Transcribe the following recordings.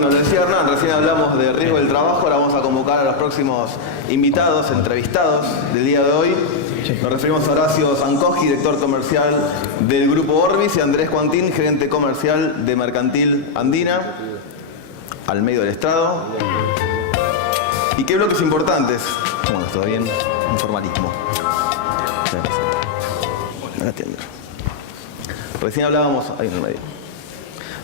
Bueno, lo decía Hernán, recién hablamos de riesgo del trabajo, ahora vamos a convocar a los próximos invitados, entrevistados del día de hoy. Nos referimos a Horacio Zancoski, director comercial del Grupo Orbis, y Andrés Cuantín, gerente comercial de Mercantil Andina, al medio del estrado. ¿Y qué bloques importantes? Bueno, todo bien, informalismo. Recién hablábamos... Ahí en el medio.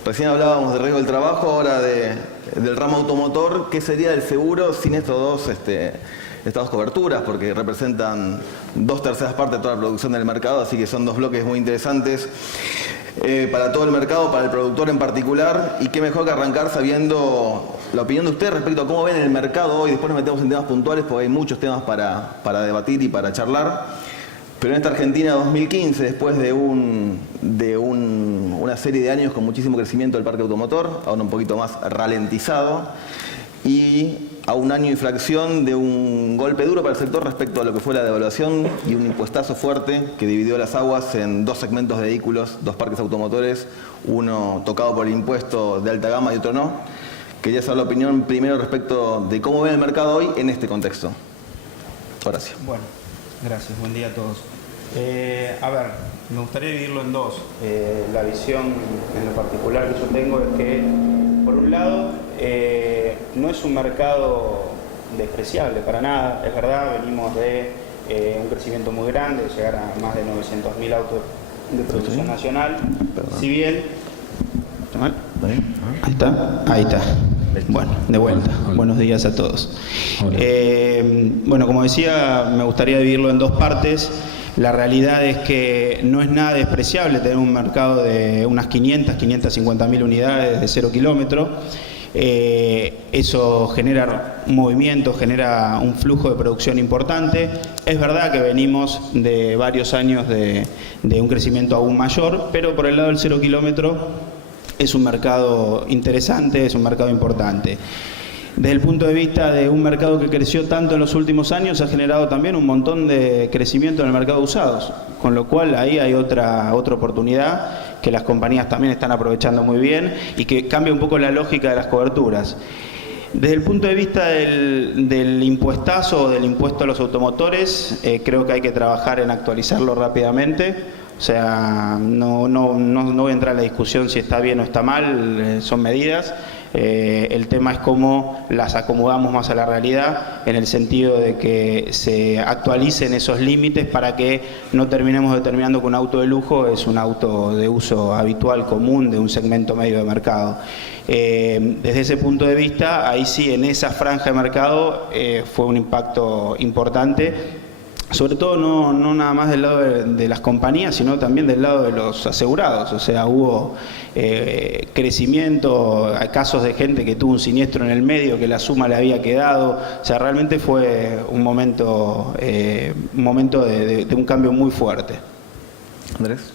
Recién hablábamos de riesgo del trabajo, ahora del ramo automotor. ¿Qué sería el seguro sin estas dos coberturas? Porque representan 2/3 partes de toda la producción del mercado, así que son dos bloques muy interesantes para todo el mercado, para el productor en particular. Y qué mejor que arrancar sabiendo la opinión de usted respecto a cómo ven el mercado hoy. Después nos metemos en temas puntuales porque hay muchos temas para debatir y para charlar. Pero en esta Argentina 2015, después de una serie de años con muchísimo crecimiento del parque automotor, ahora un poquito más ralentizado, y a un año y fracción de un golpe duro para el sector respecto a lo que fue la devaluación y un impuestazo fuerte que dividió las aguas en dos segmentos de vehículos, dos parques automotores, uno tocado por el impuesto de alta gama y otro no. Quería saber la opinión primero respecto de cómo ven el mercado hoy en este contexto. Horacio. Bueno. Gracias, buen día a todos. A ver, me gustaría dividirlo en dos. La visión en lo particular que yo tengo es que, por un lado, no es un mercado despreciable para nada. Es verdad, venimos de un crecimiento muy grande, de llegar a más de 900.000 autos de producción nacional. Si bien... ¿Está mal? Ahí está. Ahí está. Bueno, de vuelta. Hola. Buenos días a todos. Bueno, como decía, me gustaría dividirlo en dos partes. La realidad es que no es nada despreciable tener un mercado de unas 550.000 unidades de 0 kilómetro. Eso genera un movimiento, genera un flujo de producción importante. Es verdad que venimos de varios años de un crecimiento aún mayor, pero por el lado del 0 kilómetro es un mercado interesante, es un mercado importante. Desde el punto de vista de un mercado que creció tanto en los últimos años, ha generado también un montón de crecimiento en el mercado de usados, con lo cual ahí hay otra oportunidad que las compañías también están aprovechando muy bien y que cambia un poco la lógica de las coberturas. Desde el punto de vista del impuestazo o del impuesto a los automotores, creo que hay que trabajar en actualizarlo rápidamente. O sea, no voy a entrar en la discusión si está bien o está mal, son medidas. El tema es cómo las acomodamos más a la realidad, en el sentido de que se actualicen esos límites para que no terminemos determinando que un auto de lujo es un auto de uso habitual, común, de un segmento medio de mercado. Desde ese punto de vista, ahí sí, en esa franja de mercado fue un impacto importante. Sobre todo no nada más del lado de las compañías, sino también del lado de los asegurados. O sea, hubo crecimiento, casos de gente que tuvo un siniestro en el medio, que la suma le había quedado. O sea, realmente fue un momento de un cambio muy fuerte. Andrés.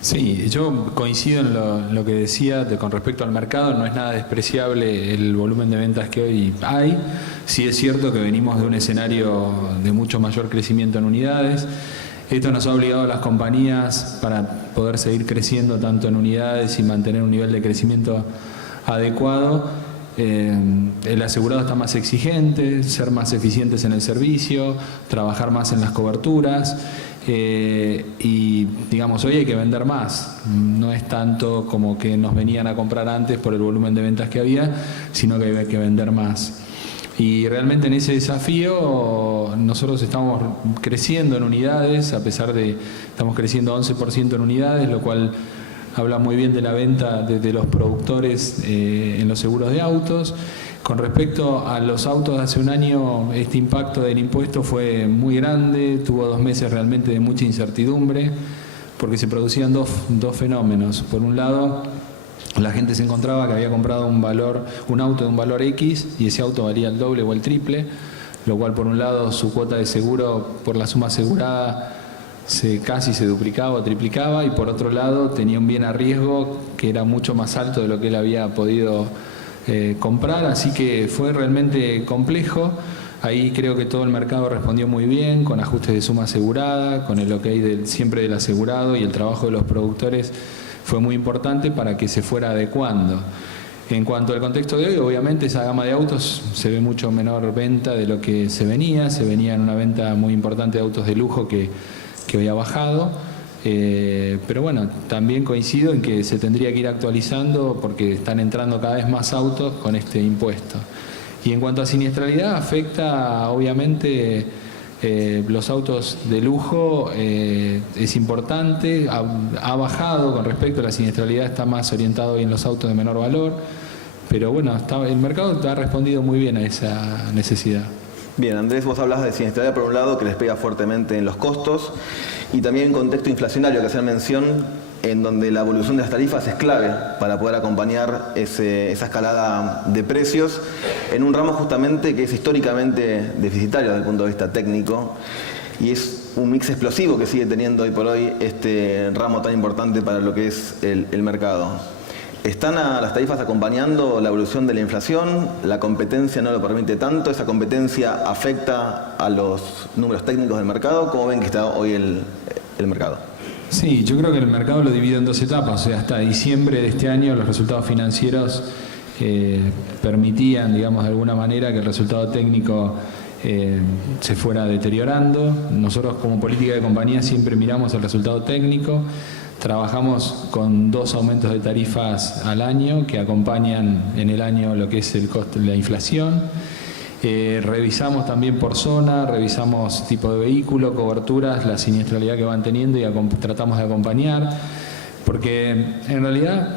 Sí, yo coincido en lo que decía con respecto al mercado. No es nada despreciable el volumen de ventas que hoy hay. Sí es cierto que venimos de un escenario de mucho mayor crecimiento en unidades. Esto nos ha obligado a las compañías, para poder seguir creciendo tanto en unidades y mantener un nivel de crecimiento adecuado, el asegurado está más exigente, ser más eficientes en el servicio, trabajar más en las coberturas. Y digamos, hoy hay que vender más. No es tanto como que nos venían a comprar antes por el volumen de ventas que había, sino que hay que vender más. Y realmente en ese desafío nosotros estamos creciendo en unidades, a pesar de estamos creciendo 11% en unidades, lo cual habla muy bien de la venta de los productores en los seguros de autos. Con respecto a los autos de hace un año, este impacto del impuesto fue muy grande, tuvo 2 meses realmente de mucha incertidumbre, porque se producían dos fenómenos. Por un lado, la gente se encontraba que había comprado un auto de un valor X y ese auto valía el doble o el triple, lo cual por un lado su cuota de seguro por la suma asegurada casi se duplicaba o triplicaba, y por otro lado tenía un bien a riesgo que era mucho más alto de lo que él había podido comprar, así que fue realmente complejo. Ahí creo que todo el mercado respondió muy bien, con ajustes de suma asegurada, con el ok siempre del asegurado, y el trabajo de los productores fue muy importante para que se fuera adecuando. En cuanto al contexto de hoy, obviamente esa gama de autos se ve mucho menor venta de lo que se venía en una venta muy importante de autos de lujo que hoy ha bajado, pero bueno, también coincido en que se tendría que ir actualizando porque están entrando cada vez más autos con este impuesto. Y en cuanto a siniestralidad, afecta obviamente los autos de lujo, es importante, ha bajado con respecto a la siniestralidad, está más orientado hoy en los autos de menor valor, pero bueno, el mercado ha respondido muy bien a esa necesidad. Bien, Andrés, vos hablas de siniestralidad por un lado, que les pega fuertemente en los costos, y también en contexto inflacionario, que hacen mención, en donde la evolución de las tarifas es clave para poder acompañar esa escalada de precios en un ramo justamente que es históricamente deficitario desde el punto de vista técnico, y es un mix explosivo que sigue teniendo hoy por hoy este ramo tan importante para lo que es el mercado. ¿Están las tarifas acompañando la evolución de la inflación? ¿La competencia no lo permite tanto? ¿Esa competencia afecta a los números técnicos del mercado? ¿Cómo ven que está hoy el mercado? Sí, yo creo que el mercado lo divide en dos etapas. O sea, hasta diciembre de este año los resultados financieros permitían, digamos, de alguna manera que el resultado técnico se fuera deteriorando. Nosotros como política de compañía siempre miramos el resultado técnico. Trabajamos con 2 aumentos de tarifas al año que acompañan en el año lo que es el costo de la inflación. Revisamos también por zona, revisamos tipo de vehículo, coberturas, la siniestralidad que van teniendo y tratamos de acompañar, porque en realidad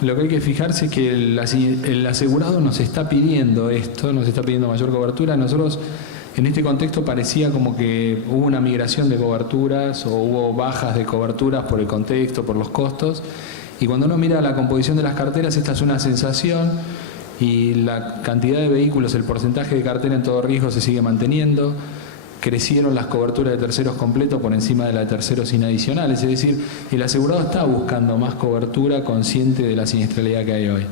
lo que hay que fijarse es que el asegurado nos está pidiendo esto, nos está pidiendo mayor cobertura. Nosotros en este contexto parecía como que hubo una migración de coberturas o hubo bajas de coberturas por el contexto, por los costos, y cuando uno mira la composición de las carteras, esta es una sensación, y la cantidad de vehículos, el porcentaje de cartera en todo riesgo se sigue manteniendo. Crecieron las coberturas de terceros completos por encima de la de terceros sin adicionales, es decir, el asegurado está buscando más cobertura consciente de la siniestralidad que hay hoy.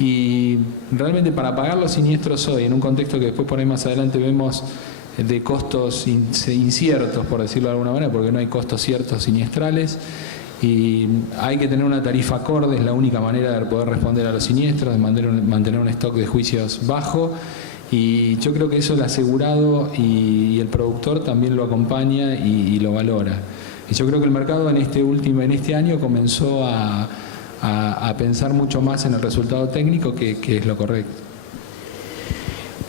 Y realmente para pagar los siniestros hoy, en un contexto que después por ahí más adelante vemos de costos inciertos, por decirlo de alguna manera, porque no hay costos ciertos siniestrales, y hay que tener una tarifa acorde, es la única manera de poder responder a los siniestros, de mantener un stock de juicios bajo, y yo creo que eso el asegurado y el productor también lo acompaña y lo valora. Y yo creo que el mercado en este año comenzó a pensar mucho más en el resultado técnico, que es lo correcto.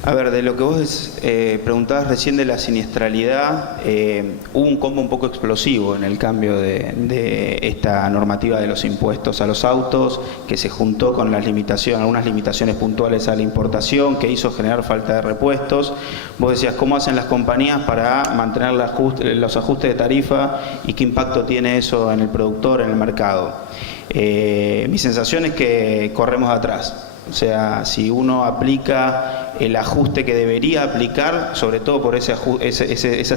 A ver, de lo que vos preguntabas recién de la siniestralidad, hubo un combo un poco explosivo en el cambio de esta normativa de los impuestos a los autos, que se juntó con algunas limitaciones puntuales a la importación, que hizo generar falta de repuestos. Vos decías, ¿cómo hacen las compañías para mantener los ajustes de tarifa y qué impacto tiene eso en el productor, en el mercado? Mi sensación es que corremos atrás. O sea, si uno aplica el ajuste que debería aplicar, sobre todo por esa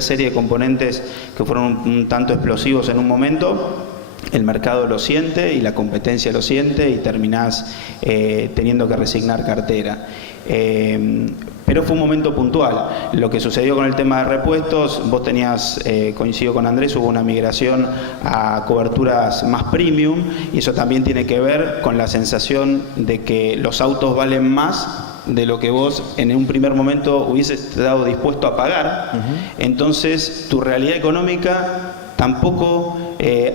serie de componentes que fueron un tanto explosivos en un momento, el mercado lo siente y la competencia lo siente y terminás teniendo que resignar cartera. Pero fue un momento puntual. Lo que sucedió con el tema de repuestos, vos tenías, coincido con Andrés, hubo una migración a coberturas más premium, y eso también tiene que ver con la sensación de que los autos valen más de lo que vos en un primer momento hubieses estado dispuesto a pagar. Entonces tu realidad económica tampoco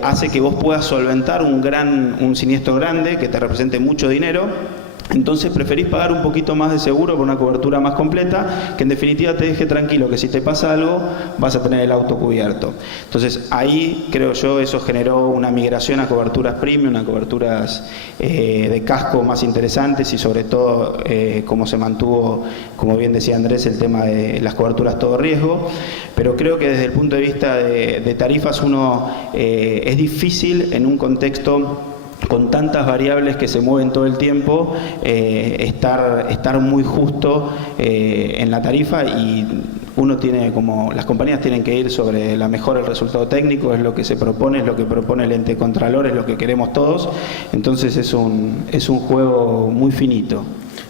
hace que vos puedas solventar un siniestro grande que te represente mucho dinero. Entonces preferís pagar un poquito más de seguro por una cobertura más completa, que en definitiva te deje tranquilo que si te pasa algo vas a tener el auto cubierto. Entonces ahí creo yo eso generó una migración a coberturas premium, a coberturas de casco más interesantes, y sobre todo como se mantuvo, como bien decía Andrés, el tema de las coberturas todo riesgo. Pero creo que desde el punto de vista de tarifas es difícil en un contexto con tantas variables que se mueven todo el tiempo, estar muy justo en la tarifa, y las compañías tienen que ir sobre la mejora del resultado técnico, es lo que se propone, es lo que propone el ente contralor, es lo que queremos todos. Entonces es un juego muy finito.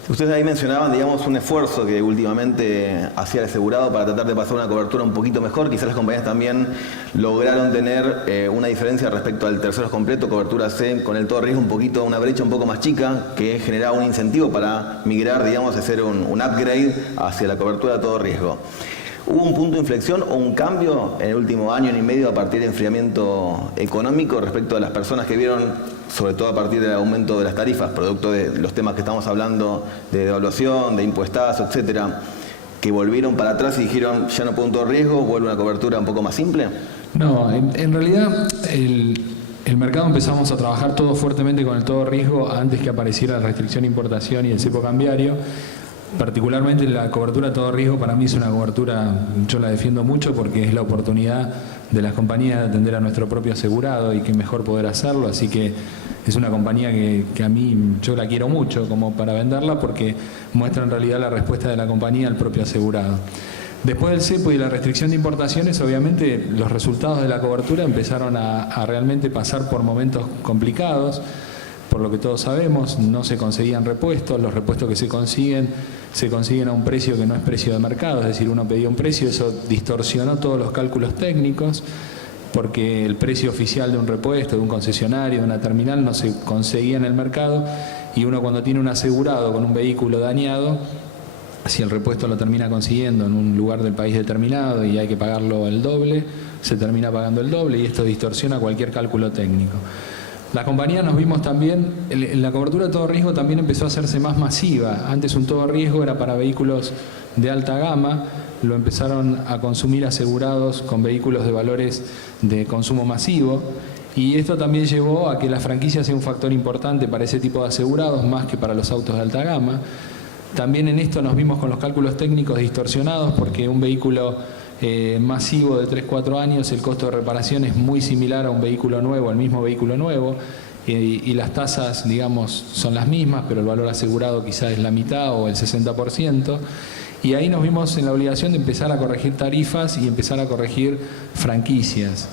Ustedes ahí mencionaban, digamos, un esfuerzo que últimamente hacía el asegurado para tratar de pasar una cobertura un poquito mejor. Quizás las compañías también lograron tener una diferencia respecto al terceros completo, cobertura C, con el todo riesgo una brecha un poco más chica, que generaba un incentivo para migrar, digamos, a hacer un upgrade hacia la cobertura de todo riesgo. ¿Hubo un punto de inflexión o un cambio en el último año y medio a partir del enfriamiento económico respecto a las personas que vieron, sobre todo a partir del aumento de las tarifas, producto de los temas que estamos hablando de devaluación, de impuestazo, etcétera, que volvieron para atrás y dijeron ya no puedo un todo riesgo, vuelve una cobertura un poco más simple? No, en realidad el mercado empezamos a trabajar todo fuertemente con el todo riesgo antes que apareciera la restricción de importación y el cepo cambiario. Particularmente la cobertura todo riesgo para mí es una cobertura, yo la defiendo mucho porque es la oportunidad de las compañías de atender a nuestro propio asegurado y que mejor poder hacerlo, así que es una compañía que a mí yo la quiero mucho como para venderla porque muestra en realidad la respuesta de la compañía al propio asegurado. Después del cepo y la restricción de importaciones, obviamente los resultados de la cobertura empezaron a realmente pasar por momentos complicados. Por lo que todos sabemos, no se conseguían repuestos, los repuestos que se consiguen a un precio que no es precio de mercado, es decir, uno pedía un precio, eso distorsionó todos los cálculos técnicos, porque el precio oficial de un repuesto, de un concesionario, de una terminal, no se conseguía en el mercado, y uno cuando tiene un asegurado con un vehículo dañado, si el repuesto lo termina consiguiendo en un lugar del país determinado y hay que pagarlo el doble, se termina pagando el doble y esto distorsiona cualquier cálculo técnico. La compañía nos vimos también, la cobertura de todo riesgo también empezó a hacerse más masiva. Antes un todo riesgo era para vehículos de alta gama, lo empezaron a consumir asegurados con vehículos de valores de consumo masivo y esto también llevó a que la franquicia sea un factor importante para ese tipo de asegurados más que para los autos de alta gama. También en esto nos vimos con los cálculos técnicos distorsionados porque un vehículo masivo de 3-4 años, el costo de reparación es muy similar a un vehículo nuevo, al mismo vehículo nuevo, y las tasas, digamos, son las mismas, pero el valor asegurado quizás es la mitad o el 60%, y ahí nos vimos en la obligación de empezar a corregir tarifas y empezar a corregir franquicias.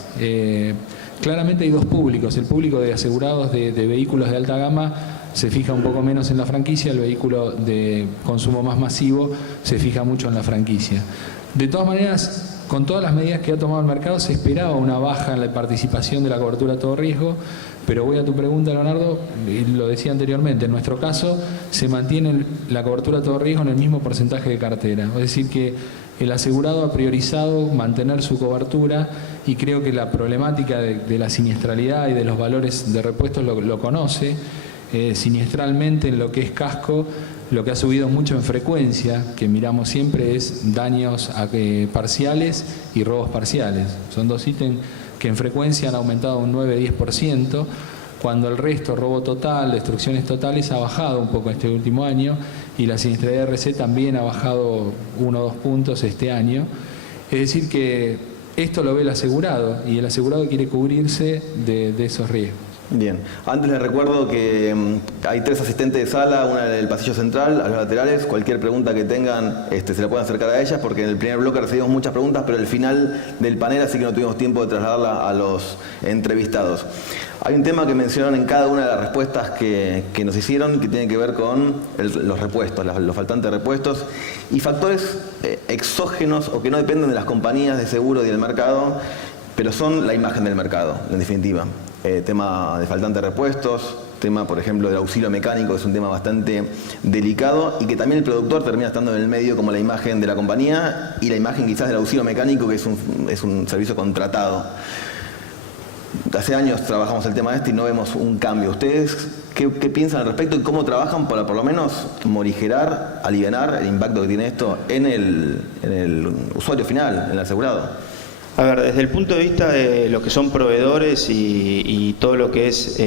Claramente hay dos públicos, el público de asegurados de vehículos de alta gama se fija un poco menos en la franquicia, el vehículo de consumo más masivo se fija mucho en la franquicia. De todas maneras, con todas las medidas que ha tomado el mercado, se esperaba una baja en la participación de la cobertura a todo riesgo, pero voy a tu pregunta, Leonardo, lo decía anteriormente, en nuestro caso se mantiene la cobertura a todo riesgo en el mismo porcentaje de cartera, es decir que el asegurado ha priorizado mantener su cobertura y creo que la problemática de la siniestralidad y de los valores de repuestos lo conoce. Siniestralmente en lo que es casco, lo que ha subido mucho en frecuencia, que miramos siempre, es daños parciales y robos parciales. Son dos ítems que en frecuencia han aumentado un 9-10%, cuando el resto, robo total, destrucciones totales, ha bajado un poco este último año y la siniestralidad de RC también ha bajado 1 o 2 puntos este año. Es decir que esto lo ve el asegurado y el asegurado quiere cubrirse de esos riesgos. Bien, antes les recuerdo que hay 3 asistentes de sala, una en el pasillo central, a los laterales. Cualquier pregunta que tengan se la pueden acercar a ellas porque en el primer bloque recibimos muchas preguntas, pero al final del panel, así que no tuvimos tiempo de trasladarla a los entrevistados. Hay un tema que mencionaron en cada una de las respuestas que nos hicieron que tiene que ver con los repuestos, los faltantes de repuestos y factores exógenos o que no dependen de las compañías de seguro y del mercado, pero son la imagen del mercado, en definitiva. Tema de faltante de repuestos, tema, por ejemplo, del auxilio mecánico, que es un tema bastante delicado y que también el productor termina estando en el medio como la imagen de la compañía y la imagen quizás del auxilio mecánico, que es un servicio contratado. Hace años trabajamos el tema y no vemos un cambio. ¿Ustedes qué piensan al respecto y cómo trabajan para por lo menos morigerar, aliviar el impacto que tiene esto en el usuario final, en el asegurado? A ver, desde el punto de vista de lo que son proveedores y todo lo que es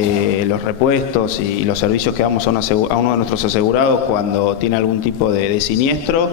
los repuestos y los servicios que damos a uno de nuestros asegurados cuando tiene algún tipo de siniestro,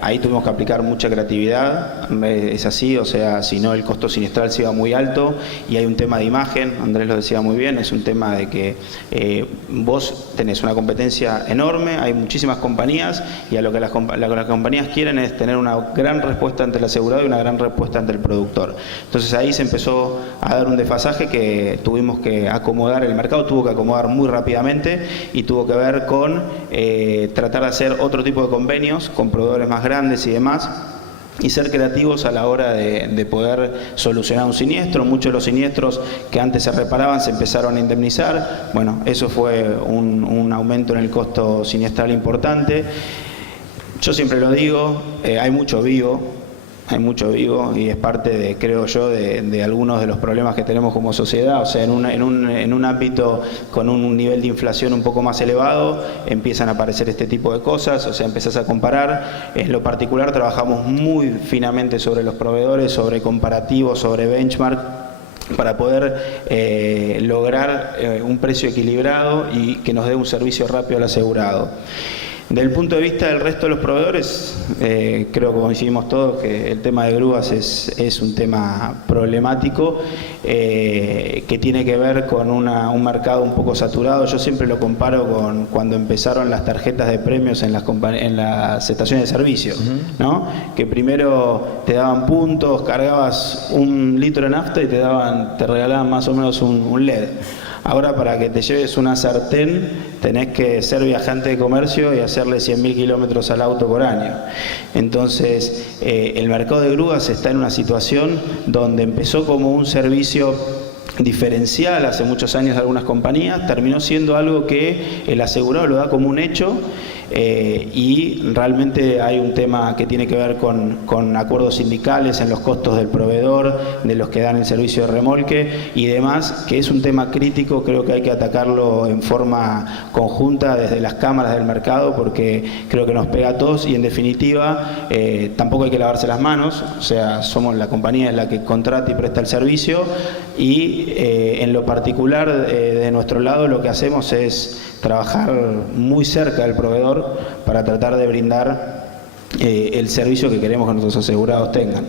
ahí tuvimos que aplicar mucha creatividad, es así, o sea, si no el costo siniestral se iba muy alto y hay un tema de imagen, Andrés lo decía muy bien, es un tema de que vos tenés una competencia enorme, hay muchísimas compañías y a lo que las compañías quieren es tener una gran respuesta ante el asegurado y una gran respuesta ante importante el productor. Entonces ahí se empezó a dar un desfasaje que tuvimos que acomodar, el mercado tuvo que acomodar muy rápidamente y tuvo que ver con tratar de hacer otro tipo de convenios con proveedores más grandes y demás, y ser creativos a la hora de poder solucionar un siniestro. Muchos de los siniestros que antes se reparaban se empezaron a indemnizar. Bueno, eso fue un aumento en el costo siniestral importante. Yo siempre lo digo, hay mucho vivo y es parte de, creo yo, de algunos de los problemas que tenemos como sociedad. O sea, en un ámbito con un nivel de inflación un poco más elevado, empiezan a aparecer este tipo de cosas, o sea, empezás a comparar. En lo particular trabajamos muy finamente sobre los proveedores, sobre comparativos, sobre benchmark, para poder lograr un precio equilibrado y que nos dé un servicio rápido al asegurado. Del punto de vista del resto de los proveedores, creo que coincidimos todos que el tema de grúas es un tema problemático que tiene que ver con un mercado un poco saturado. Yo siempre lo comparo con cuando empezaron las tarjetas de premios en las estaciones de servicio, ¿no? Que primero te daban puntos, cargabas 1 litro de nafta y te regalaban más o menos un LED. Ahora, para que te lleves una sartén, tenés que ser viajante de comercio y hacerle 100.000 kilómetros al auto por año. Entonces, el mercado de grúas está en una situación donde empezó como un servicio diferencial hace muchos años de algunas compañías, terminó siendo algo que el asegurado lo da como un hecho, y realmente hay un tema que tiene que ver con acuerdos sindicales en los costos del proveedor, de los que dan el servicio de remolque y demás, que es un tema crítico. Creo que hay que atacarlo en forma conjunta desde las cámaras del mercado, porque creo que nos pega a todos y en definitiva tampoco hay que lavarse las manos. O sea, somos la compañía en la que contrata y presta el servicio, y en lo particular de nuestro lado lo que hacemos es trabajar muy cerca del proveedor para tratar de brindar el servicio que queremos que nuestros asegurados tengan.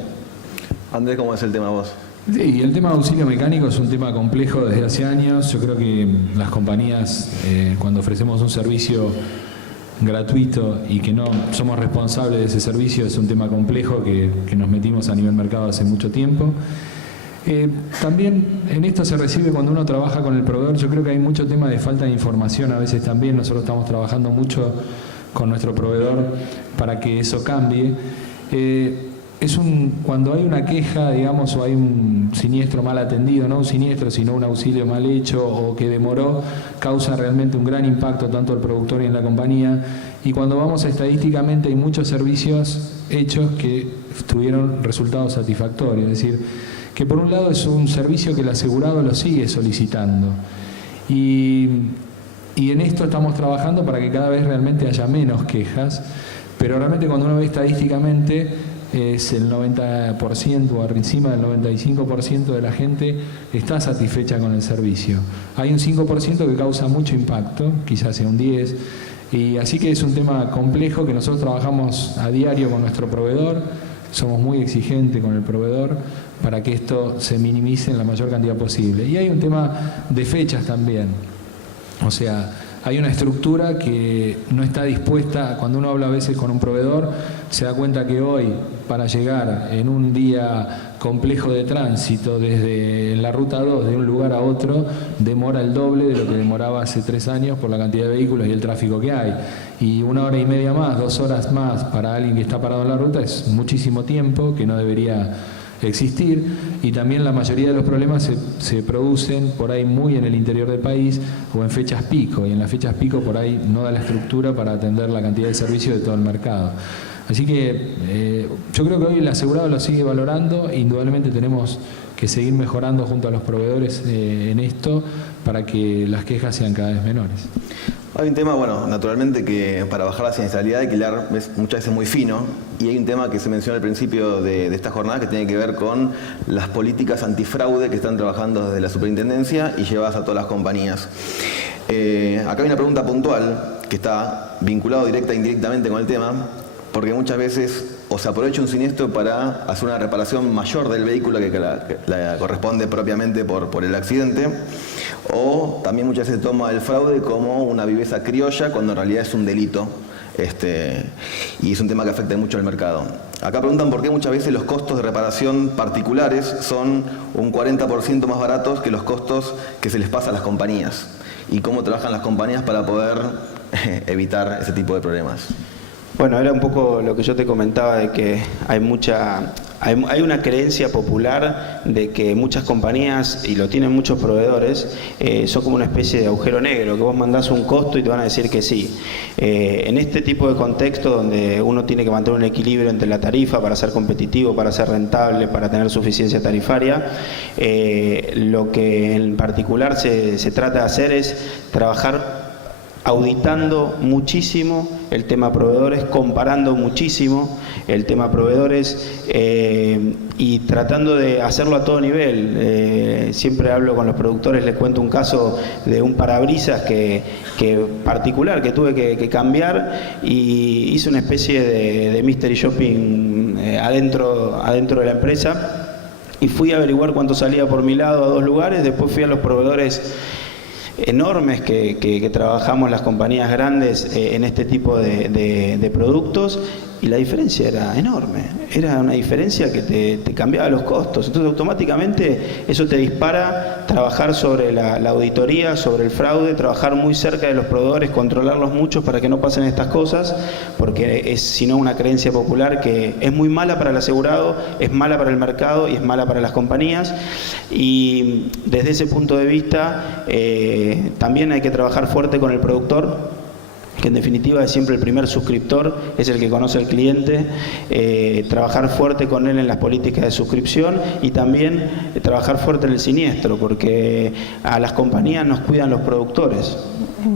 Andrés, ¿cómo es el tema vos? Sí, el tema de auxilio mecánico es un tema complejo desde hace años. Yo creo que las compañías, cuando ofrecemos un servicio gratuito y que no somos responsables de ese servicio, es un tema complejo que nos metimos a nivel mercado hace mucho tiempo. También en esto se recibe cuando uno trabaja con el proveedor. Yo creo que hay mucho tema de falta de información a veces también. Nosotros estamos trabajando mucho con nuestro proveedor para que eso cambie. Cuando hay una queja, digamos, o hay un siniestro mal atendido, no un siniestro, sino un auxilio mal hecho o que demoró, causa realmente un gran impacto tanto al productor y en la compañía. Y cuando vamos estadísticamente, hay muchos servicios hechos que tuvieron resultados satisfactorios. Es decir, que por un lado es un servicio que el asegurado lo sigue solicitando. Y en esto estamos trabajando para que cada vez realmente haya menos quejas, pero realmente cuando uno ve estadísticamente es el 90% o encima del 95% de la gente está satisfecha con el servicio. Hay un 5% que causa mucho impacto, quizás sea un 10%, y así que es un tema complejo que nosotros trabajamos a diario con nuestro proveedor. Somos muy exigentes con el proveedor para que esto se minimice en la mayor cantidad posible. Y hay un tema de fechas también. O sea, hay una estructura que no está dispuesta. Cuando uno habla a veces con un proveedor, se da cuenta que hoy, para llegar en un día complejo de tránsito desde la ruta 2 de un lugar a otro, demora el doble de lo que demoraba hace 3 años por la cantidad de vehículos y el tráfico que hay. Y 1 hora y media más, 2 horas más para alguien que está parado en la ruta es muchísimo tiempo que no debería existir. Y también la mayoría de los problemas se producen por ahí muy en el interior del país o en fechas pico, y en las fechas pico por ahí no da la estructura para atender la cantidad de servicios de todo el mercado. Así que yo creo que hoy el asegurado lo sigue valorando. Indudablemente tenemos que seguir mejorando junto a los proveedores en esto para que las quejas sean cada vez menores. Hay un tema, bueno, naturalmente que para bajar la siniestralidad hay que hilar muchas veces muy fino, y hay un tema que se menciona al principio de esta jornada que tiene que ver con las políticas antifraude que están trabajando desde la superintendencia y llevadas a todas las compañías. Acá hay una pregunta puntual que está vinculado directa e indirectamente con el tema, porque muchas veces o se aprovecha un siniestro para hacer una reparación mayor del vehículo que la corresponde propiamente por el accidente, o también muchas veces se toma el fraude como una viveza criolla cuando en realidad es un delito y es un tema que afecta mucho al mercado. Acá preguntan por qué muchas veces los costos de reparación particulares son un 40% más baratos que los costos que se les pasa a las compañías, y cómo trabajan las compañías para poder evitar ese tipo de problemas. Bueno, era un poco lo que yo te comentaba, de que hay una creencia popular de que muchas compañías, y lo tienen muchos proveedores, son como una especie de agujero negro, que vos mandás un costo y te van a decir que sí. En este tipo de contexto donde uno tiene que mantener un equilibrio entre la tarifa para ser competitivo, para ser rentable, para tener suficiencia tarifaria, lo que en particular se trata de hacer es trabajar auditando muchísimo el tema proveedores, comparando muchísimo el tema proveedores y tratando de hacerlo a todo nivel. Siempre hablo con los productores, les cuento un caso de un parabrisas que particular que tuve que cambiar, y hice una especie de mystery shopping adentro de la empresa, y fui a averiguar cuánto salía por mi lado a 2 lugares. Después fui a los proveedores enormes que trabajamos las compañías grandes en este tipo de productos, y la diferencia era enorme. Era una diferencia que te cambiaba los costos. Entonces automáticamente eso te dispara trabajar sobre la auditoría, sobre el fraude, trabajar muy cerca de los proveedores, controlarlos mucho para que no pasen estas cosas, porque es sino una creencia popular que es muy mala para el asegurado, es mala para el mercado y es mala para las compañías. Y desde ese punto de vista también hay que trabajar fuerte con el productor, que en definitiva es siempre el primer suscriptor, es el que conoce al cliente, trabajar fuerte con él en las políticas de suscripción, y también trabajar fuerte en el siniestro, porque a las compañías nos cuidan los productores.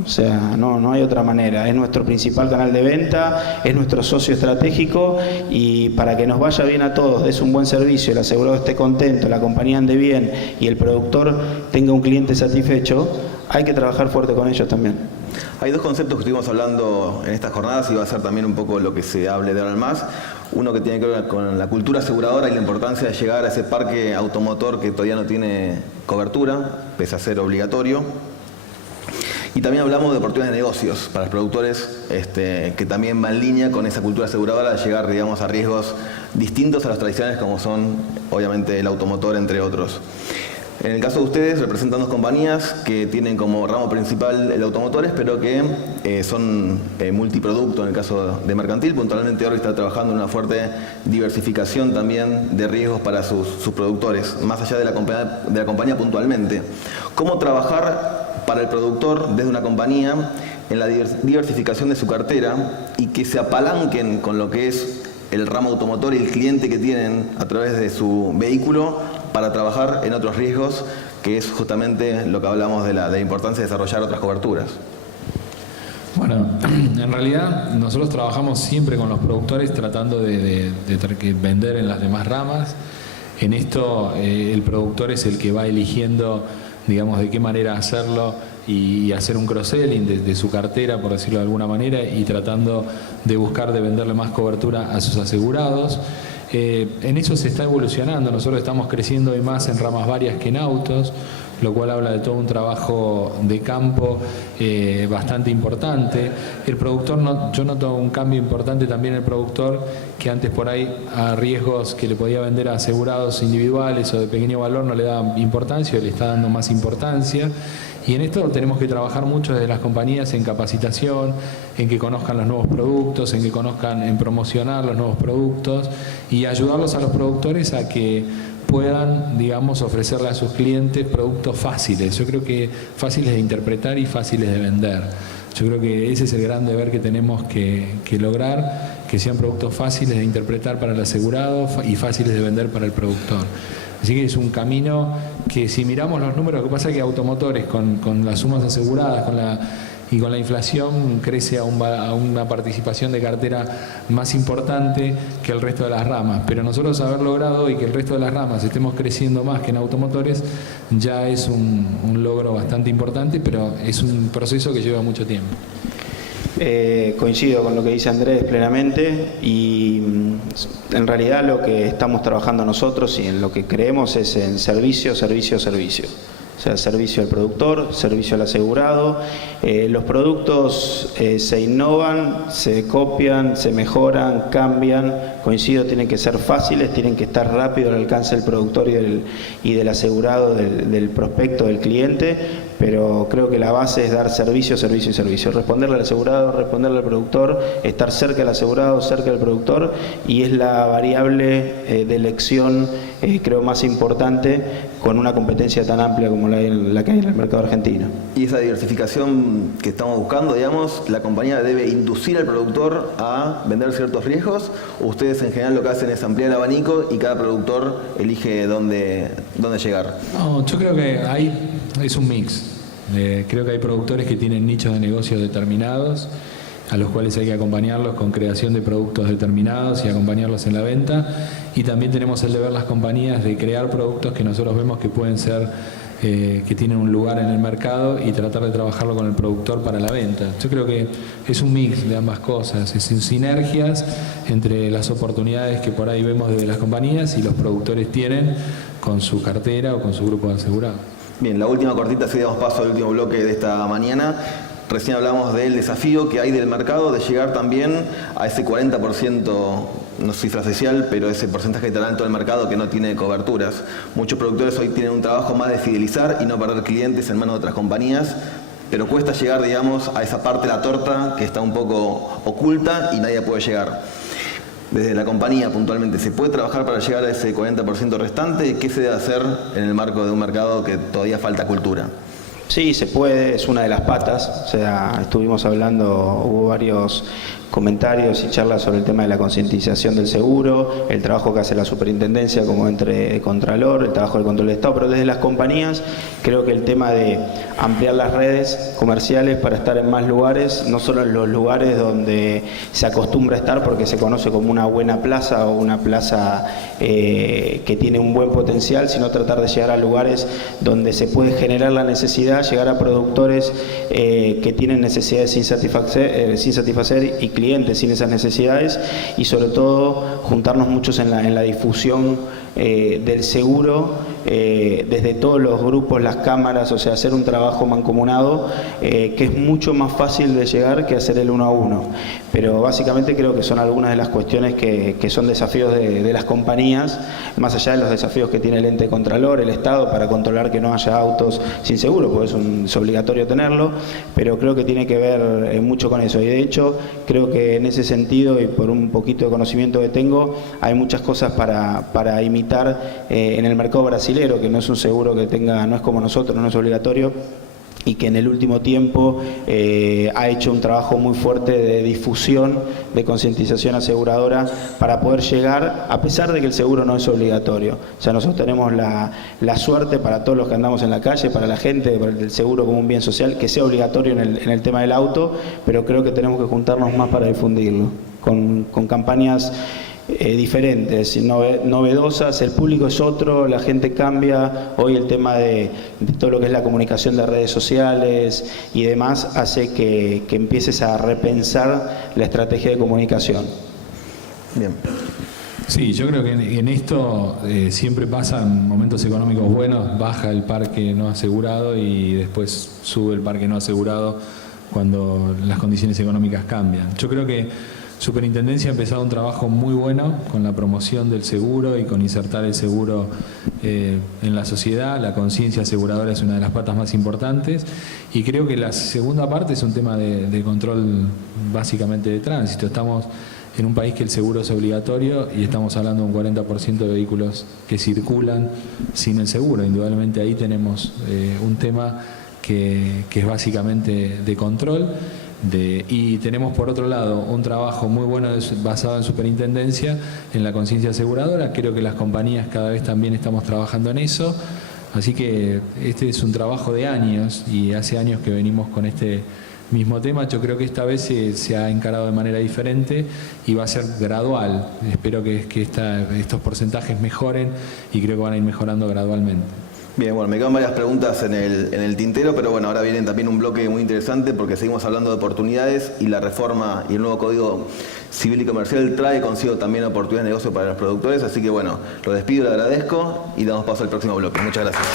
O sea, no hay otra manera. Es nuestro principal canal de venta, es nuestro socio estratégico, y para que nos vaya bien a todos, es un buen servicio, el asegurado esté contento, la compañía ande bien y el productor tenga un cliente satisfecho, hay que trabajar fuerte con ellos también. Hay 2 conceptos que estuvimos hablando en estas jornadas, y va a ser también un poco lo que se hable de ahora en más. Uno que tiene que ver con la cultura aseguradora y la importancia de llegar a ese parque automotor que todavía no tiene cobertura, pese a ser obligatorio. Y también hablamos de oportunidades de negocios para los productores, que también va en línea con esa cultura aseguradora de llegar, digamos, a riesgos distintos a los tradicionales, como son obviamente el automotor, entre otros. En el caso de ustedes, representan 2 compañías que tienen como ramo principal el automotores, pero que son multiproducto. En el caso de Mercantil, puntualmente Orbi está trabajando en una fuerte diversificación también de riesgos para sus productores, más allá de la compañía puntualmente. ¿Cómo trabajar para el productor desde una compañía en la diversificación de su cartera, y que se apalanquen con lo que es el ramo automotor y el cliente que tienen a través de su vehículo, para trabajar en otros riesgos, que es justamente lo que hablamos de la importancia de desarrollar otras coberturas? Bueno, en realidad nosotros trabajamos siempre con los productores tratando de vender en las demás ramas. En esto el productor es el que va eligiendo, digamos, de qué manera hacerlo y hacer un cross-selling de su cartera, por decirlo de alguna manera, y tratando de buscar de venderle más cobertura a sus asegurados. En eso se está evolucionando. Nosotros estamos creciendo hoy más en ramas varias que en autos, lo cual habla de todo un trabajo de campo bastante importante. El productor, yo noto un cambio importante también en el productor, que antes por ahí a riesgos que le podía vender a asegurados individuales o de pequeño valor no le daba importancia, le está dando más importancia. Y en esto tenemos que trabajar mucho desde las compañías en capacitación, en que conozcan los nuevos productos, en promocionar los nuevos productos, y ayudarlos a los productores a que puedan, digamos, ofrecerle a sus clientes productos fáciles. Yo creo que fáciles de interpretar y fáciles de vender. Yo creo que ese es el gran deber que tenemos que lograr, que sean productos fáciles de interpretar para el asegurado y fáciles de vender para el productor. Así que es un camino que, si miramos los números, lo que pasa es que automotores con las sumas aseguradas y con la inflación crece a una participación de cartera más importante que el resto de las ramas. Pero nosotros haber logrado y que el resto de las ramas estemos creciendo más que en automotores ya es un logro bastante importante, pero es un proceso que lleva mucho tiempo. Coincido con lo que dice Andrés plenamente, y en realidad lo que estamos trabajando nosotros y en lo que creemos es en servicio, servicio, servicio. O sea, servicio al productor, servicio al asegurado. Los productos se innovan, se copian, se mejoran, cambian. Coincido, tienen que ser fáciles, tienen que estar rápido al alcance del productor y del asegurado, del prospecto, del cliente, pero creo que la base es dar servicio, servicio y servicio. Responderle al asegurado, responderle al productor, estar cerca del asegurado, cerca del productor, y es la variable de elección, creo, más importante con una competencia tan amplia como la que hay en el mercado argentino. Y esa diversificación que estamos buscando, digamos, ¿la compañía debe inducir al productor a vender ciertos riesgos? ¿O ustedes en general lo que hacen es ampliar el abanico y cada productor elige dónde llegar? No, yo creo que es un mix. Creo que hay productores que tienen nichos de negocios determinados, a los cuales hay que acompañarlos con creación de productos determinados y acompañarlos en la venta. Y también tenemos el deber las compañías de crear productos que nosotros vemos que pueden ser, que tienen un lugar en el mercado, y tratar de trabajarlo con el productor para la venta. Yo creo que es un mix de ambas cosas, es sinergias entre las oportunidades que por ahí vemos desde las compañías y los productores tienen con su cartera o con su grupo de asegurados. Bien, la última cortita, así damos paso al último bloque de esta mañana. Recién hablamos del desafío que hay del mercado de llegar también a ese 40%, no es cifra oficial, pero ese porcentaje de talento del mercado que no tiene coberturas. Muchos productores hoy tienen un trabajo más de fidelizar y no perder clientes en manos de otras compañías, pero cuesta llegar, digamos, a esa parte de la torta que está un poco oculta y nadie puede llegar. Desde la compañía puntualmente, ¿se puede trabajar para llegar a ese 40% restante? ¿Qué se debe hacer en el marco de un mercado que todavía falta cultura? Sí, se puede, es una de las patas. O sea, estuvimos hablando, hubo varios comentarios y charlas sobre el tema de la concientización del seguro, el trabajo que hace la superintendencia como entre Contralor, el trabajo del control de Estado, pero desde las compañías creo que el tema de ampliar las redes comerciales para estar en más lugares, no solo en los lugares donde se acostumbra a estar porque se conoce como una buena plaza o una plaza que tiene un buen potencial, sino tratar de llegar a lugares donde se puede generar la necesidad, llegar a productores que tienen necesidades sin satisfacer y clientes sin esas necesidades, y sobre todo juntarnos muchos en la difusión del seguro desde todos los grupos, las cámaras, o sea, hacer un trabajo mancomunado que es mucho más fácil de llegar que hacer el 1 a 1. Pero básicamente creo que son algunas de las cuestiones que son desafíos de las compañías, más allá de los desafíos que tiene el ente contralor, el Estado, para controlar que no haya autos sin seguro, porque es obligatorio tenerlo, pero creo que tiene que ver mucho con eso. Y de hecho, creo que en ese sentido, y por un poquito de conocimiento que tengo, hay muchas cosas para imitar en el mercado brasilero, que no es un seguro que tenga, no es como nosotros, no es obligatorio, y que en el último tiempo ha hecho un trabajo muy fuerte de difusión, de concientización aseguradora para poder llegar, a pesar de que el seguro no es obligatorio. O sea, nosotros tenemos la suerte, para todos los que andamos en la calle, para la gente, para el seguro como un bien social, que sea obligatorio en el tema del auto, pero creo que tenemos que juntarnos más para difundirlo, con campañas diferentes, novedosas. El público es otro, la gente cambia. Hoy el tema de todo lo que es la comunicación de redes sociales y demás hace que empieces a repensar la estrategia de comunicación. Bien. Sí, yo creo que en esto siempre pasa en momentos económicos buenos, baja el parque no asegurado y después sube el parque no asegurado cuando las condiciones económicas cambian. Yo creo que Superintendencia ha empezado un trabajo muy bueno con la promoción del seguro y con insertar el seguro en la sociedad. La conciencia aseguradora es una de las patas más importantes, y creo que la segunda parte es un tema de control básicamente de tránsito. Estamos en un país que el seguro es obligatorio y estamos hablando de un 40% de vehículos que circulan sin el seguro. Indudablemente ahí tenemos un tema que es básicamente de control. Y tenemos por otro lado un trabajo muy bueno basado en superintendencia, en la conciencia aseguradora. Creo que las compañías cada vez también estamos trabajando en eso, así que este es un trabajo de años y hace años que venimos con este mismo tema. Yo creo que esta vez se ha encarado de manera diferente y va a ser gradual. Espero que estos porcentajes mejoren y creo que van a ir mejorando gradualmente. Bien, bueno, me quedan varias preguntas en el tintero, pero bueno, ahora viene también un bloque muy interesante porque seguimos hablando de oportunidades y la reforma y el nuevo Código Civil y Comercial trae consigo también oportunidades de negocio para los productores, así que bueno, lo despido, le agradezco y damos paso al próximo bloque. Muchas gracias.